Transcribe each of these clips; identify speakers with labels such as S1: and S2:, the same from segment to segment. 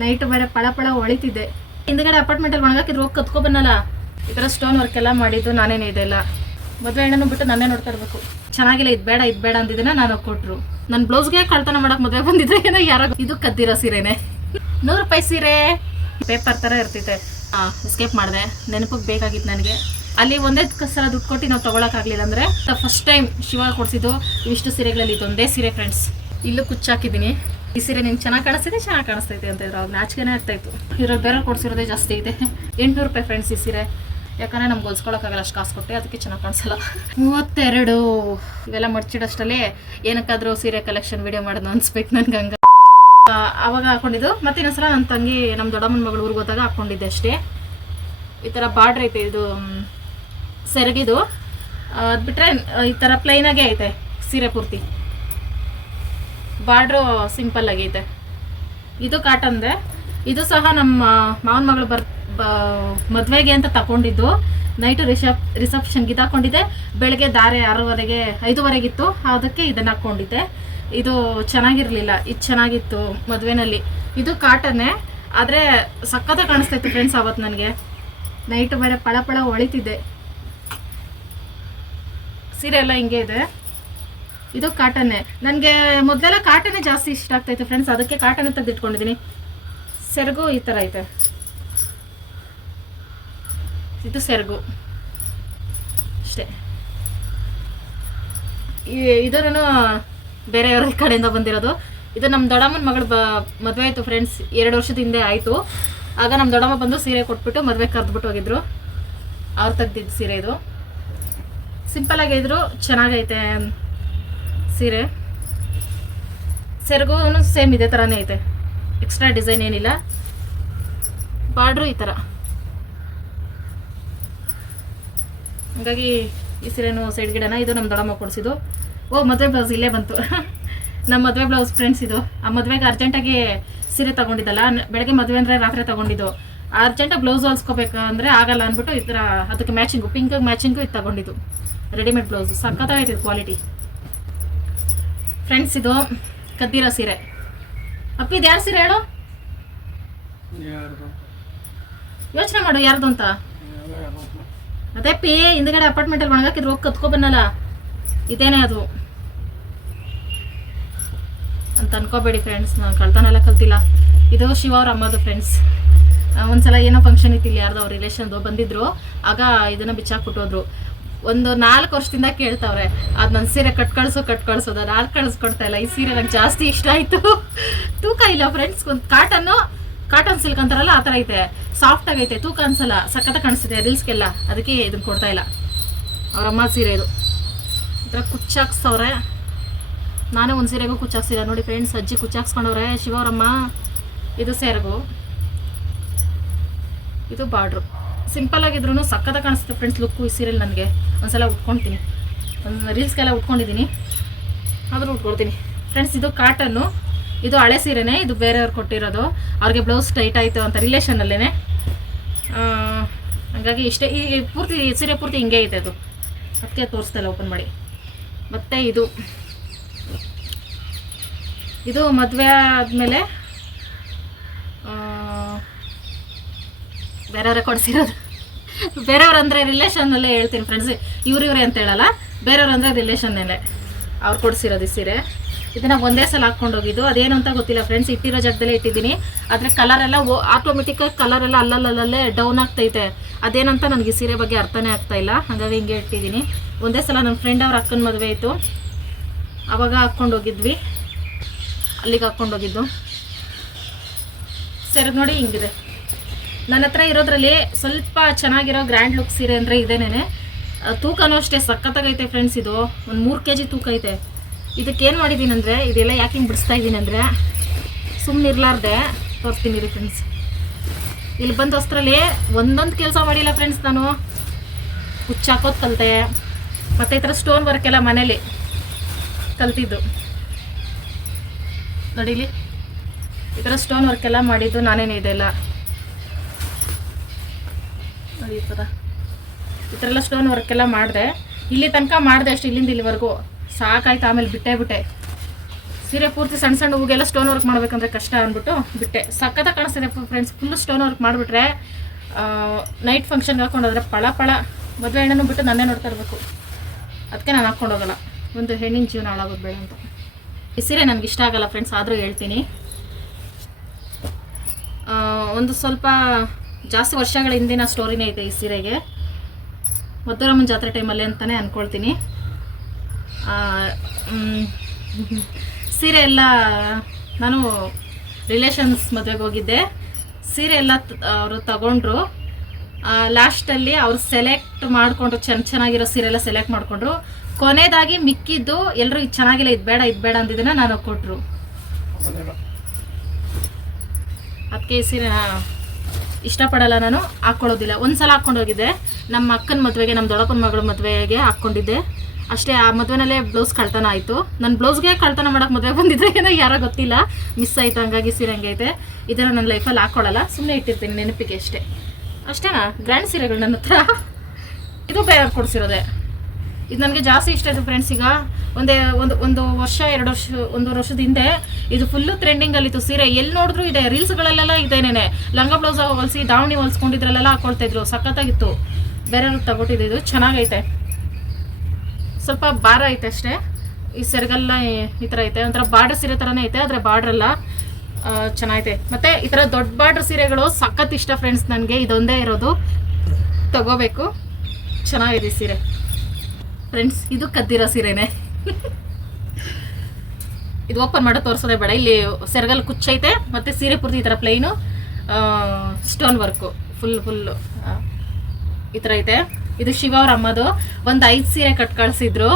S1: Night ಬೇರೆ ಪಳ ಪಳ ಹೊಳಿತಿದ್ದೆ. ಹಿಂದ್ಗಡೆ ಅಪಾರ್ಟ್ಮೆಂಟಲ್ಲಿ ಒಣಗಾಕಿದ್ರು ಹೋಗಿ ಕತ್ಕೊ ಬನ್ನಲ್ಲ. ಈ ತರ ಸ್ಟೋನ್ ವರ್ಕ್ ಎಲ್ಲ ಮಾಡಿದ್ದು ನಾನೇನೇ ಇದೆಲ್ಲ ಮದುವೆ ಹೆಣ್ಣನ್ನು ಬಿಟ್ಟು ನಾನೇ ನೋಡ್ತಾ ಇರಬೇಕು. ಚೆನ್ನಾಗಿಲ್ಲ, ಇದು ಬೇಡ ಇದು ಬೇಡ ಅಂದಿದ್ದನ್ನ ನಾನು ಕೊಟ್ರು. ನನ್ನ ಬ್ಲೌಸ್ಗೆ ಕಳ್ತನ ಮಾಡಕ್ ಮದುವೆ ಬಂದಿದ್ರೆ ಏನೋ ಯಾರೋ ಇದು ಕದ್ದಿರೋ ಸೀರೆನೆ. ನೂರು ರೂಪಾಯಿ ಸೀರೆ. ಪೇಪರ್ ತರ ಇರ್ತೈತೆ. ಎಸ್ಕೇಪ್ ಮಾಡಿದೆ. ನೆನಪಿಗೆ ಬೇಕಾಗಿತ್ತು ನನಗೆ. ಅಲ್ಲಿ ಒಂದೇ ಸಲ ದುಡ್ಡು ಕೊಟ್ಟು ನಾವು ತೊಗೊಳಕ್ಕಾಗಲಿಲ್ಲ ಅಂದರೆ ಫಸ್ಟ್ ಟೈಮ್ ಶಿವ ಕೊಡಿಸಿದ್ದು ಇಷ್ಟು ಸೀರೆಗಳಲ್ಲಿ ಇದೊಂದೇ ಸೀರೆ ಫ್ರೆಂಡ್ಸ್ ಇಲ್ಲೂ ಕುಚ್ಚಾಕಿದ್ದೀನಿ. ಈ ಸೀರೆ ನಿಂಗೆ ಚೆನ್ನಾಗಿ ಕಾಣಿಸ್ತೈತೆ ಚೆನ್ನಾಗಿ ಕಾಣಿಸ್ತೈತೆ ಅಂತ ಇದ್ರು. ಅವ್ರು ನಾಚಿಕೆನೇ ಆಗ್ತಾಯಿತ್ತು. ಇರೋ ಬೇರೆ ಕೊಡ್ಸಿರೋದೇ ಜಾಸ್ತಿ ಇದೆ. ಎಂಟುನೂರು ರೂಪಾಯಿ ಫ್ರೆಂಡ್ಸ್ ಈ ಸೀರೆ. ಯಾಕಂದರೆ ನಮ್ಗೆ ಹೊಲ್ಸ್ಕೊಳಕ್ಕಾಗಲ್ಲ, ಅಷ್ಟು ಕಾಸು ಕೊಟ್ಟೆ, ಅದಕ್ಕೆ ಚೆನ್ನಾಗಿ ಕಾಣಿಸಲ್ಲ. ಮೂವತ್ತೆರಡು. ಇವೆಲ್ಲ ಮಡ್ಚಿಡಷ್ಟರಲ್ಲಿ ಏನಕ್ಕಾದರೂ ಸೀರೆ ಕಲೆಕ್ಷನ್ ವಿಡಿಯೋ ಮಾಡೋದು ಅನ್ಸ್ಬೇಕು ನನ್ಗೆ ಹಂಗೆ. ಅವಾಗ ಹಾಕೊಂಡಿದ್ದು. ಮತ್ತೆ ಇನ್ನೊಂದ್ಸಲ ನನ್ನ ತಂಗಿ ನಮ್ಮ ದೊಡ್ಡಮ್ಮನ ಮಗಳು ಊರಿಗೆ ಹೋದಾಗ ಹಾಕೊಂಡಿದ್ದೆ ಅಷ್ಟೇ. ಈ ಥರ ಬಾರ್ಡ್ರ್ ಐತೆ, ಇದು ಸೆರಗಿದು. ಅದು ಬಿಟ್ಟರೆ ಈ ಥರ ಪ್ಲೈನಾಗೆ ಐತೆ, ಸೀರೆ ಪೂರ್ತಿ. ಬಾರ್ಡ್ರು ಸಿಂಪಲ್ ಆಗೈತೆ. ಇದು ಕಾಟನ್ದೆ ಇದು ಸಹ ನಮ್ಮ ಮಾವನ ಮಗಳು ಬರ್ ಮದುವೆಗೆ ಅಂತ ತಗೊಂಡಿದ್ದು. ನೈಟು ರಿಸೆಪ್ ರಿಸೆಪ್ಷನ್ಗೆ ಇದು ಹಾಕೊಂಡಿದ್ದೆ. ಬೆಳಗ್ಗೆ ದಾರೆ ಆರೂವರೆಗೆ ಐದೂವರೆಗಿತ್ತು ಅದಕ್ಕೆ ಇದನ್ನು ಹಾಕ್ಕೊಂಡಿದ್ದೆ ಇದು ಚೆನ್ನಾಗಿರಲಿಲ್ಲ. ಇದು ಚೆನ್ನಾಗಿತ್ತು ಮದುವೆನಲ್ಲಿ. ಇದು ಕಾಟನ್ನೇ ಆದರೆ ಸಕ್ಕತ್ತ ಕಾಣಿಸ್ತಾ ಇತ್ತು ಫ್ರೆಂಡ್ಸ್ ಅವತ್ತು ನನಗೆ. ನೈಟು ಬೇರೆ ಪಳ ಪಳ ಹೊಳಿತಿದ್ದೆ. ಸೀರೆ ಎಲ್ಲ ಹಿಂಗೆ ಇದೆ. ಇದು ಕಾಟನ್ನೇ. ನನಗೆ ಮೊದಲೆಲ್ಲ ಕಾಟನ್ನೇ ಜಾಸ್ತಿ ಇಷ್ಟ ಆಗ್ತೈತೆ ಫ್ರೆಂಡ್ಸ್ ಅದಕ್ಕೆ ಕಾಟನ್ ತೆಗೆದಿಟ್ಕೊಂಡಿದ್ದೀನಿ ಸೆರಗು ಈ ಥರ ಐತೆ. ಇದು ಸೆರಗು. ಅಷ್ಟೇ. ಇದನ್ನು ಬೇರೆಯವ್ರ ಕಡೆಯಿಂದ ಬಂದಿರೋದು. ಇದು ನಮ್ಮ ದೊಡ್ಡಮ್ಮನ ಮಗಳು ಬ, ಮದುವೆ ಆಯಿತು ಫ್ರೆಂಡ್ಸ್ ಎರಡು ವರ್ಷದ ಹಿಂದೆ ಆಯಿತು. ಆಗ ನಮ್ಮ ದೊಡ್ಡಮ್ಮ ಬಂದು ಸೀರೆ ಕೊಟ್ಬಿಟ್ಟು ಮದುವೆ ಕರೆದ್ಬಿಟ್ಟು ಹೋಗಿದ್ರು. ಅವ್ರು ತೆಗ್ದಿದ್ದು ಸೀರೆ ಇದು. ಸಿಂಪಲ್ ಆಗಿದ್ರು ಚೆನ್ನಾಗೈತೆ ಸೀರೆ. ಸೆರಗೂ ಸೇಮ್ ಇದೆ ಥರನೇ ಐತೆ. ಎಕ್ಸ್ಟ್ರಾ ಡಿಸೈನ್ ಏನಿಲ್ಲ. ಬಾರ್ಡ್ರು ಈ ಥರ ಹಾಗಾಗಿ ಈ ಸೀರೆನು ಸೈಡ್ ಗಿಡನ, ಇದು ನಮ್ಮ ದೊಡ್ಡಮ್ಮ ಕೊಡಿಸಿದ್ದು. ಓ, ಮದುವೆ ಬ್ಲೌಸ್ ಇಲ್ಲೇ ಬಂತು. ನಮ್ಮ ಮದುವೆ ಬ್ಲೌಸ್ ಫ್ರೆಂಡ್ಸ್ ಇದು. ಆ ಮದುವೆಗೆ ಅರ್ಜೆಂಟಾಗಿ ಸೀರೆ ತೊಗೊಂಡಿದ್ದಲ್ಲ. ಬೆಳಗ್ಗೆ ಮದುವೆ ಅಂದರೆ ರಾತ್ರಿ ತೊಗೊಂಡಿದ್ದು. ಅರ್ಜೆಂಟಾಗಿ ಬ್ಲೌಸ್ ಹೊಲ್ಸ್ಕೋಬೇಕು ಅಂದರೆ ಆಗಲ್ಲ ಅಂದ್ಬಿಟ್ಟು ಈ ಥರ ಅದಕ್ಕೆ ಮ್ಯಾಚಿಂಗು ಪಿಂಕ್ ಮ್ಯಾಚಿಂಗು ಇದು ತೊಗೊಂಡಿದ್ದು. ರೆಡಿಮೇಡ್ ಬ್ಲೌಸು ಸಖತ್ತಾಗೈತೆ ಕ್ವಾಲಿಟಿ ಫ್ರೆಂಡ್ಸ್ ಇದು ಕದ್ದಿರೋ ಸೀರೆ. ಅಪ್ಪಿ, ಇದು ಯಾರು ಸೀರೆ ಹೇಳು? ಯೋಚನೆ ಮಾಡು, ಯಾರ್ದು ಅಂತ? ಅದೇ ಪಿ ಹಿಂದ್ಗಡೆ ಅಪಾರ್ಟ್ಮೆಂಟಲ್ಲಿ ಒಣಗಾಕಿದ್ರು ಹೋಗಿ ಕತ್ಕೊ ಬನ್ನಲ್ಲ. ಇದೇನೇ ಅದು. ಅಂತ ಅನ್ಕೋಬೇಡಿ ಫ್ರೆಂಡ್ಸ್ ನಾನು ಕಳ್ತಾನೆಲ್ಲ ಕಲ್ತಿಲ್ಲ. ಇದು ಶಿವ ಅವ್ರ ಅಮ್ಮದು ಫ್ರೆಂಡ್ಸ್ ಒಂದ್ಸಲ ಏನೋ ಫಂಕ್ಷನ್ ಇತ್ತು ಇಲ್ಲಿ, ಯಾರ್ದು ಅವ್ರ ರಿಲೇಷನ್ದು ಬಂದಿದ್ರು. ಆಗ ಇದನ್ನ ಬಿಚ್ಚಾಕ್ಬಿಟ್ಟು ಹೋದ್ರು ಒಂದು ನಾಲ್ಕು ವರ್ಷದಿಂದ ಕೇಳ್ತಾವ್ರೆ, ಅದು ನನ್ನ ಸೀರೆ ಕಟ್ ಕಳಿಸು, ಕಟ್ ಕಳಿಸೋದು ನಾಲ್ಕು ಕಳಿಸ್ಕೊಡ್ತಾ ಇಲ್ಲ, ಈ ಸೀರೆ ನಂಗೆ ಜಾಸ್ತಿ ಇಷ್ಟ ಆಯಿತು. ತೂಕ ಇಲ್ಲ ಫ್ರೆಂಡ್ಸ್ ಒಂದು ಕಾಟನ್ನು ಕಾಟನ್ ಸಿಲ್ಕ್ ಅಂತಾರಲ್ಲ, ಆ ಥರ ಐತೆ. ಸಾಫ್ಟ್ ಆಗೈತೆ ತೂಕ ಅನ್ಸಲ್ಲ ಸಖತ್ತ ಕಾಣಿಸ್ತಿದೆ ರೀಲ್ಸ್ಗೆಲ್ಲ ಅದಕ್ಕೆ ಇದನ್ನ ಕೊಡ್ತಾ ಇಲ್ಲ. ಅವ್ರ ಅಮ್ಮ ಸೀರೆ ಇದು. ಈ ಥರ ಕುಚ್ಚಾಕ್ಸವ್ರೆ. ನಾನೇ ಒಂದು ಸೀರೆಗೂ ಕುಚ್ಚಾಕ್ಸಿಲ್ಲ. ನೋಡಿ ಫ್ರೆಂಡ್ಸ್ ಅಜ್ಜಿ ಕುಚ್ಚಾಕ್ಸ್ಕೊಂಡವ್ರೆ ಶಿವರಮ್ಮ ಇದು ಸೆರಗು. ಇದು ಬಾರ್ಡ್ರು. ಸಿಂಪಲ್ ಆಗಿದ್ರು ಸಕ್ಕತ್ತ ಕಾಣಿಸುತ್ತೆ ಫ್ರೆಂಡ್ಸ್ ಲುಕ್ಕು ಈ ಸೀರೆಲ್ ನನಗೆ. ಒಂದ್ಸಲ ಉಟ್ಕೊಳ್ತೀನಿ ಒಂದು ರೀಲ್ಸ್ಗೆಲ್ಲ ಉಟ್ಕೊಂಡಿದ್ದೀನಿ ಆದರೂ ಉಟ್ಕೊಳ್ತೀನಿ. ಫ್ರೆಂಡ್ಸ್ ಇದು ಕಾಟನ್ನು ಇದು ಹಳೆ ಸೀರೆನೇ, ಇದು ಬೇರೆಯವ್ರು ಕೊಟ್ಟಿರೋದು. ಅವ್ರಿಗೆ ಬ್ಲೌಸ್ ಟೈಟ್ ಆಯಿತು ಅಂತ ರಿಲೇಷನಲ್ಲೇ ಹಾಗಾಗಿ ಇಷ್ಟೇ, ಈ ಪೂರ್ತಿ ಸೀರೆ ಪೂರ್ತಿ ಹಿಂಗೆ ಐತೆ ಅದು. ಅದಕ್ಕೆ ತೋರಿಸ್ತಲ್ಲ ಓಪನ್ ಮಾಡಿ. ಮತ್ತು ಇದು. ಇದು ಮದುವೆ ಆದಮೇಲೆ ಬೇರೆಯವ್ರೆ ಕೊಡಿಸಿರೋದು. ಬೇರೆಯವ್ರು ಅಂದರೆ ರಿಲೇಷನ್ನಲ್ಲೇ ಹೇಳ್ತೀನಿ ಫ್ರೆಂಡ್ಸ್ ಇವ್ರು ಇವ್ರೆ ಅಂತ ಹೇಳಲ್ಲ ಬೇರೆಯವ್ರು ಅಂದರೆ ರಿಲೇಷನ್ನಲ್ಲೇ ಅವ್ರು ಕೊಡಿಸಿರೋದು ಈ ಸೀರೆ. ಇದನ್ನ ಒಂದೇ ಸಲ ಹಾಕ್ಕೊಂಡೋಗಿದ್ದು ಅದೇನು ಅಂತ ಗೊತ್ತಿಲ್ಲ ಫ್ರೆಂಡ್ಸ್ ಇಟ್ಟಿರೋ ಜಾಗದಲ್ಲೇ ಇಟ್ಟಿದ್ದೀನಿ. ಆದರೆ ಕಲರ್ ಎಲ್ಲ ಆಟೋಮೆಟಿಕ್ಕಾಗಿ ಕಲರ್ ಎಲ್ಲ ಅಲ್ಲಲ್ಲಲ್ಲೇ ಡೌನ್ ಆಗ್ತೈತೆ. ಅದೇನಂತ ನನಗೆ ಈ ಸೀರೆ ಬಗ್ಗೆ ಅರ್ಥನೇ ಆಗ್ತಾ ಇಲ್ಲ. ಹಾಗಾಗಿ ಹಿಂಗೆ ಇಟ್ಟಿದ್ದೀನಿ. ಒಂದೇ ಸಲ ನನ್ನ ಫ್ರೆಂಡ್ ಅವ್ರ ಅಕ್ಕನ ಮದುವೆ ಇತ್ತು ಅವಾಗ ಹಾಕ್ಕೊಂಡೋಗಿದ್ವಿ ಅಲ್ಲಿಗೆ ಹಾಕ್ಕೊಂಡೋಗಿದ್ದು ಸರಿ ನೋಡಿ ಹಿಂಗಿದೆ. ನನ್ನ ಹತ್ರ ಇರೋದ್ರಲ್ಲಿ ಸ್ವಲ್ಪ ಚೆನ್ನಾಗಿರೋ ಗ್ರ್ಯಾಂಡ್ ಲುಕ್ ಸೀರೆ ಅಂದರೆ ಇದೇನೇ ತೂಕನೂ ಅಷ್ಟೇ ಸಖತ್ತಾಗೈತೆ ಫ್ರೆಂಡ್ಸ್ ಇದು. ಒಂದು ಮೂರು ಕೆ ಜಿ ತೂಕ ಐತೆ. ಇದಕ್ಕೆ ಏನು ಮಾಡಿದ್ದೀನಿ ಅಂದರೆ ಇದೆಲ್ಲ ಯಾಕೆ ಹಿಂಗೆ ಬಿಡಿಸ್ತಾ ಇದ್ದೀನಿ ಅಂದರೆ ಸುಮ್ಮನೆ ಇರಲಾರ್ದೆ ತೋರಿಸ್ತೀನಿ ರೀ ಫ್ರೆಂಡ್ಸ್ ಇಲ್ಲಿ ಬಂದ ಹೊಸ್ತ್ರಲ್ಲಿ ಒಂದೊಂದು ಕೆಲಸ ಮಾಡಿಲ್ಲ ಫ್ರೆಂಡ್ಸ್ ನಾನು. ಹುಚ್ಚಾಕೋದು ಕಲಿತೆ. ಮತ್ತು ಈ ಥರ ಸ್ಟೋನ್ ವರ್ಕ್ ಎಲ್ಲ ಮನೇಲಿ ಕಲ್ತಿದ್ದು. ನೋಡಿಲಿ ಈ ಥರ ಸ್ಟೋನ್ ವರ್ಕ್ ಎಲ್ಲ ಮಾಡಿದ್ದು ನಾನೇನೇ ಇದೆಲ್ಲ. ನೋಡಿ ಈ ಥರ ಎಲ್ಲ ಸ್ಟೋನ್ ವರ್ಕ್ ಎಲ್ಲ ಮಾಡಿದೆ. ಇಲ್ಲಿ ತನಕ ಮಾಡಿದೆ ಅಷ್ಟು ಇಲ್ಲಿಂದ ಇಲ್ಲಿವರೆಗೂ. ಸಾಕಾಯ್ತು, ಆಮೇಲೆ ಬಿಟ್ಟೆ ಬಿಟ್ಟೆ. ಸೀರೆ ಪೂರ್ತಿ ಸಣ್ಣ ಸಣ್ಣ ಹೂಗೆಲ್ಲ ಸ್ಟೋನ್ ವರ್ಕ್ ಮಾಡ್ಬೇಕಂದ್ರೆ ಕಷ್ಟ ಅಂದ್ಬಿಟ್ಟು ಬಿಟ್ಟೆ. ಸಖತ್ತ ಕಾಣಿಸ್ತಿದೆ ಫ್ರೆಂಡ್ಸ್ ಫುಲ್ ಸ್ಟೋನ್ ವರ್ಕ್ ಮಾಡಿಬಿಟ್ರೆ ನೈಟ್ ಫಂಕ್ಷನ್ಗೆ ಹಾಕೊಂಡೋದ್ರೆ ಪಳ ಪಳ. ಮದುವೆ ಹೆಣ್ಣನ್ನು ಬಿಟ್ಟು ನನ್ನೇ ನೋಡ್ತಾ ಇರಬೇಕು. ಅದಕ್ಕೆ ನಾನು ಹಾಕ್ಕೊಂಡೋಗಲ್ಲ. ಒಂದು ಹೆಣ್ಣಿನ ಜೀವನ ಹಾಳಾಗೋದು ಅಂತ. ಈ ಸೀರೆ ನನಗೆ ಇಷ್ಟ ಆಗಲ್ಲ ಫ್ರೆಂಡ್ಸ್ ಆದರೂ ಹೇಳ್ತೀನಿ. ಒಂದು ಸ್ವಲ್ಪ ಜಾಸ್ತಿ ವರ್ಷಗಳ ಹಿಂದಿನ ಸ್ಟೋರಿನೇ ಇದೆ ಈ ಸೀರೆಗೆ. ಮದ್ದೂರಮ್ಮನ ಜಾತ್ರೆ ಟೈಮಲ್ಲಿ ಅಂತಲೇ ಅಂದ್ಕೊಳ್ತೀನಿ ಸೀರೆ ಎಲ್ಲ ನಾನು ರಿಲೇಷನ್ಸ್ ಮದುವೆಗೆ ಹೋಗಿದ್ದೆ. ಸೀರೆ ಎಲ್ಲ ಅವರು ತಗೊಂಡ್ರು. ಲಾಸ್ಟಲ್ಲಿ ಅವ್ರು ಸೆಲೆಕ್ಟ್ ಮಾಡಿಕೊಂಡ್ರು ಚೆನ್ನ ಚೆನ್ನಾಗಿರೋ ಸೀರೆ ಎಲ್ಲ ಸೆಲೆಕ್ಟ್ ಮಾಡಿಕೊಂಡ್ರು. ಕೊನೆಯದಾಗಿ ಮಿಕ್ಕಿದ್ದು ಎಲ್ಲರೂ ಇದು ಚೆನ್ನಾಗಿಲ್ಲ ಇದು ಬೇಡ ಇದು ಬೇಡ ಅಂದಿದ್ದನ್ನು ನಾನು ಕೊಟ್ಟರು ಅದಕ್ಕೆ ಈ ಸೀರೆನ ಇಷ್ಟಪಡಲ್ಲ ನಾನು ಹಾಕ್ಕೊಳ್ಳೋದಿಲ್ಲ ಒಂದು ಸಲ ಹಾಕ್ಕೊಂಡು ಹೋಗಿದ್ದೆ. ನಮ್ಮ ಅಕ್ಕನ ಮದುವೆಗೆ, ನಮ್ಮ ದೊಡ್ಡಪ್ಪನ ಮಗಳ ಮದುವೆಗೆ ಹಾಕ್ಕೊಂಡಿದ್ದೆ. ಅಷ್ಟೇ, ಆ ಮದುವೆನಲ್ಲೇ ಬ್ಲೌಸ್ ಕಳ್ತನ ಆಯಿತು. ನನ್ನ ಬ್ಲೌಸ್ಗೆ ಕಳ್ತನ ಮಾಡೋಕೆ ಮದುವೆ ಬಂದಿದ್ರೆ ಏನೋ ಯಾರೋ ಗೊತ್ತಿಲ್ಲ. ಮಿಸ್ ಆಯಿತು, ಹಂಗಾಗಿ ಸೀರೆ ಐತೆ. ಇದನ್ನು ನನ್ನ ಲೈಫಲ್ಲಿ ಹಾಕ್ಕೊಳ್ಳಲ್ಲ ಸುಮ್ಮನೆ ಇಟ್ಟಿರ್ತೀನಿ ನೆನಪಿಗೆ ಅಷ್ಟೇ. ಅಷ್ಟೇನಾ? ಗ್ರ್ಯಾಂಡ್ ಸೀರೆಗಳು ನನ್ನ ಹತ್ರ. ಇದು ಬೇರೆ ಕೊಡಿಸಿರೋದೆ. ಇದು ನನಗೆ ಜಾಸ್ತಿ ಇಷ್ಟ ಆಯಿತು ಫ್ರೆಂಡ್ಸ್ ಈಗ. ಒಂದೇ ಒಂದು ಒಂದು ವರ್ಷ, ಎರಡು ವರ್ಷ, ಒಂದು ವರ್ಷದ ಹಿಂದೆ ಇದು ಫುಲ್ಲು ಟ್ರೆಂಡಿಂಗಲ್ಲಿತ್ತು ಸೀರೆ. ಎಲ್ಲಿ ನೋಡಿದ್ರು ಇದೆ ರೀಲ್ಸ್ಗಳಲ್ಲೆಲ್ಲ ಇದೇನೇನೆ. ಲಂಗ ಬ್ಲೌಸ್ ಹೊಲಿಸಿ, ದಾವಣಿ ಹೊಲ್ಸ್ಕೊಂಡಿದ್ರಲ್ಲೆಲ್ಲ ಹಾಕೊಳ್ತಾ ಇದ್ರು ಸಖತ್ತಾಗಿತ್ತು ಬೇರೆಯವ್ರಿಗೆ ತಗೊಟ್ಟಿದ್ದು ಚೆನ್ನಾಗೈತೆ. ಸ್ವಲ್ಪ ಭಾರ ಐತೆ ಅಷ್ಟೇ. ಈ ಸೆರಗಲ್ಲ ಈ- ಥರ ಐತೆ. ಒಂಥರ ಬಾರ್ಡರ್ ಸೀರೆ ಥರನೇ ಐತೆ, ಆದರೆ ಬಾರ್ಡ್ರಲ್ಲ ಚೆನ್ನಾಗೈತೆ. ಮತ್ತು ಈ ಥರ ದೊಡ್ಡ ಬಾರ್ಡ್ರ್ ಸೀರೆಗಳು ಸಖತ್ ಇಷ್ಟ ಫ್ರೆಂಡ್ಸ್ ನನಗೆ. ಇದೊಂದೇ ಇರೋದು. ತಗೋಬೇಕು. ಚೆನ್ನಾಗಿದೆ ಸೀರೆ. ಫ್ರೆಂಡ್ಸ್ ಇದು ಕದ್ದಿರೋ ಸೀರೆನೆ. ಇದು ಓಪನ್ ಮಾಡೋ ತೋರಿಸೋದೇ ಬೇಡ. ಇಲ್ಲಿ ಸೆರಗಲ್ಲಿ ಕುಚ್ಚೈತೆ, ಮತ್ತು ಸೀರೆ ಪೂರ್ತಿ ಈ ಥರ plain stone work full full ಈ ಥರ ಐತೆ. ಇದು ಶಿವ ಅವ್ರ ಅಮ್ಮದು. ಒಂದು ಐದು ಸೀರೆ ಕಟ್ ಕಳಿಸಿದ್ರು.